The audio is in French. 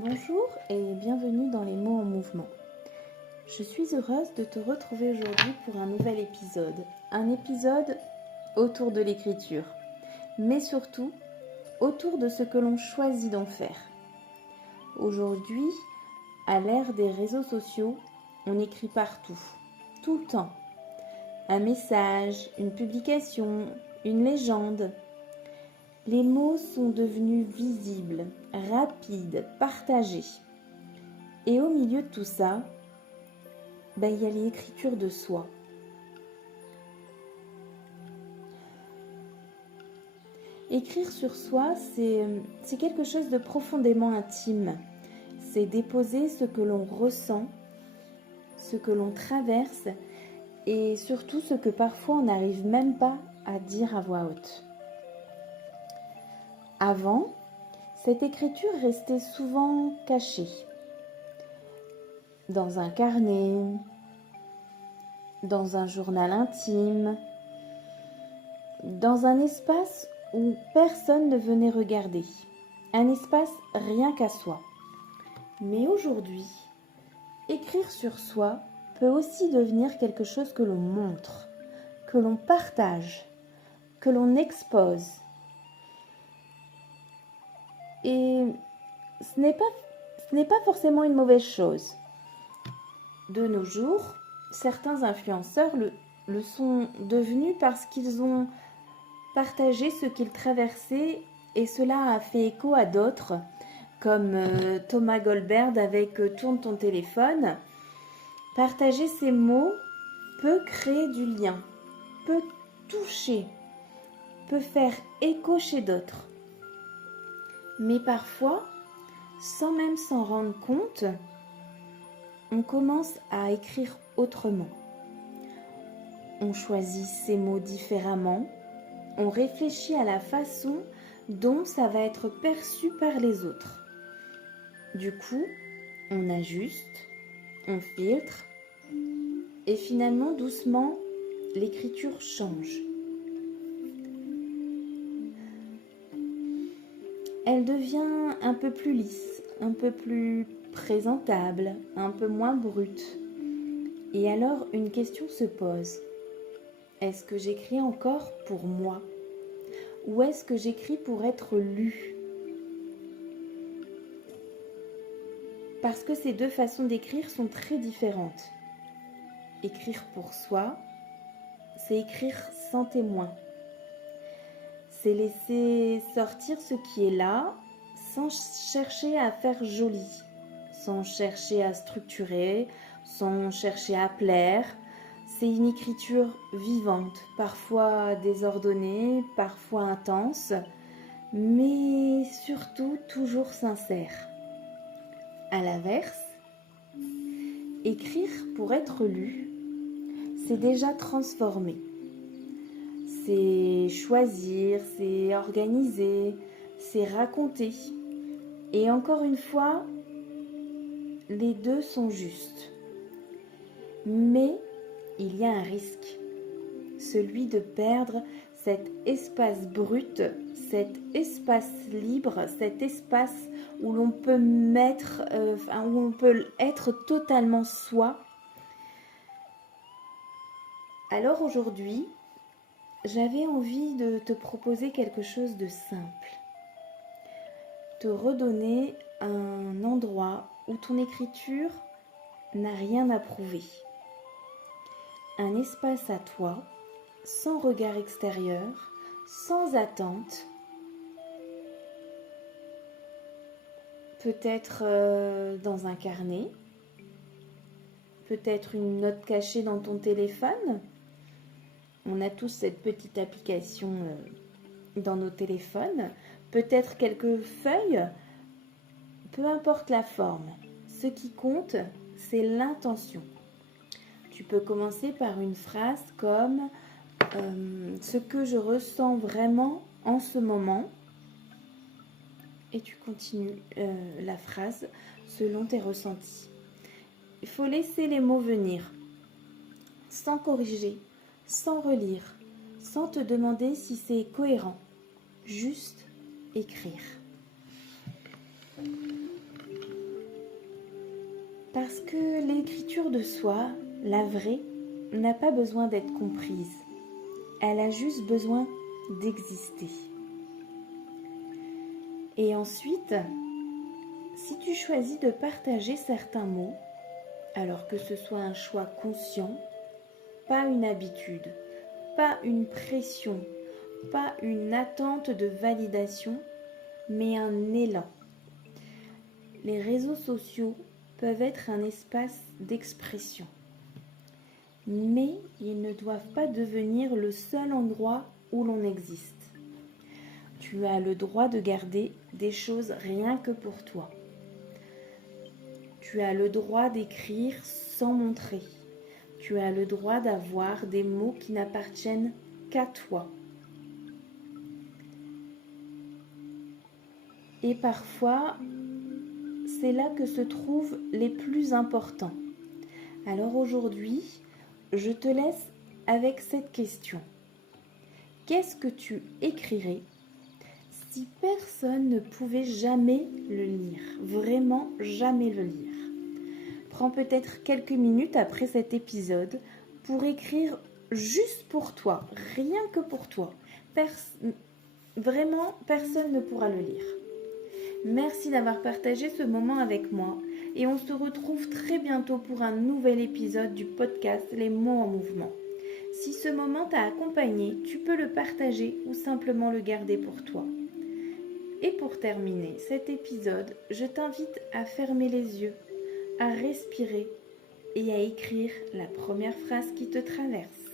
Bonjour et bienvenue dans les mots en mouvement. Je suis heureuse de te retrouver aujourd'hui pour un nouvel épisode. Un épisode autour de l'écriture, mais surtout autour de ce que l'on choisit d'en faire. Aujourd'hui, à l'ère des réseaux sociaux, on écrit partout, tout le temps. Un message, une publication, une légende. Les mots sont devenus visibles, rapides, partagés. Et au milieu de tout ça, il y a l'écriture de soi. Écrire sur soi, c'est quelque chose de profondément intime. C'est déposer ce que l'on ressent, ce que l'on traverse et surtout ce que parfois on n'arrive même pas à dire à voix haute. Avant, cette écriture restait souvent cachée. Dans un carnet, dans un journal intime, dans un espace où personne ne venait regarder, un espace rien qu'à soi. Mais aujourd'hui, écrire sur soi peut aussi devenir quelque chose que l'on montre, que l'on partage, que l'on expose. Et ce n'est pas forcément une mauvaise chose. De nos jours, certains influenceurs le sont devenus parce qu'ils ont partagé ce qu'ils traversaient et cela a fait écho à d'autres, comme Thomas Goldberg avec Tourne ton téléphone. Partager ces mots peut créer du lien, peut toucher, peut faire écho chez d'autres. Mais parfois, sans même s'en rendre compte, on commence à écrire autrement. On choisit ses mots différemment, on réfléchit à la façon dont ça va être perçu par les autres. Du coup, on ajuste, on filtre, et finalement, doucement, l'écriture change. Elle devient un peu plus lisse, un peu plus présentable, un peu moins brute. Et alors, une question se pose. Est-ce que j'écris encore pour moi ? Ou est-ce que j'écris pour être lu ? Parce que ces deux façons d'écrire sont très différentes. Écrire pour soi, c'est écrire sans témoin. C'est laisser sortir ce qui est là, sans chercher à faire joli, sans chercher à structurer, sans chercher à plaire. C'est une écriture vivante, parfois désordonnée, parfois intense, mais surtout toujours sincère. À l'inverse, écrire pour être lu, c'est déjà transformer. C'est choisir, c'est organiser, c'est raconter. Et encore une fois, les deux sont justes. Mais il y a un risque, celui de perdre cet espace brut, cet espace libre, cet espace où l'on peut où on peut être totalement soi. Alors aujourd'hui, j'avais envie de te proposer quelque chose de simple. Te redonner un endroit où ton écriture n'a rien à prouver. Un espace à toi, sans regard extérieur, sans attente. Peut-être dans un carnet, peut-être une note cachée dans ton téléphone. On a tous cette petite application dans nos téléphones. Peut-être quelques feuilles. Peu importe la forme. Ce qui compte, c'est l'intention. Tu peux commencer par une phrase comme ce que je ressens vraiment en ce moment. Et tu continues la phrase selon tes ressentis. Il faut laisser les mots venir, sans corriger, sans relire, sans te demander si c'est cohérent. Juste écrire. Parce que l'écriture de soi, la vraie, n'a pas besoin d'être comprise. Elle a juste besoin d'exister. Et ensuite, si tu choisis de partager certains mots, alors que ce soit un choix conscient, pas une habitude, pas une pression, pas une attente de validation, mais un élan. Les réseaux sociaux peuvent être un espace d'expression, mais ils ne doivent pas devenir le seul endroit où l'on existe. Tu as le droit de garder des choses rien que pour toi. Tu as le droit d'écrire sans montrer. Tu as le droit d'avoir des mots qui n'appartiennent qu'à toi. Et parfois, c'est là que se trouvent les plus importants. Alors aujourd'hui, je te laisse avec cette question. Qu'est-ce que tu écrirais si personne ne pouvait jamais le lire, vraiment jamais le lire? Prends peut-être quelques minutes après cet épisode pour écrire juste pour toi, rien que pour toi. Vraiment, personne ne pourra le lire. Merci d'avoir partagé ce moment avec moi et on se retrouve très bientôt pour un nouvel épisode du podcast Les mots en mouvement. Si ce moment t'a accompagné, tu peux le partager ou simplement le garder pour toi. Et pour terminer cet épisode, je t'invite à fermer les yeux, à respirer et à écrire la première phrase qui te traverse.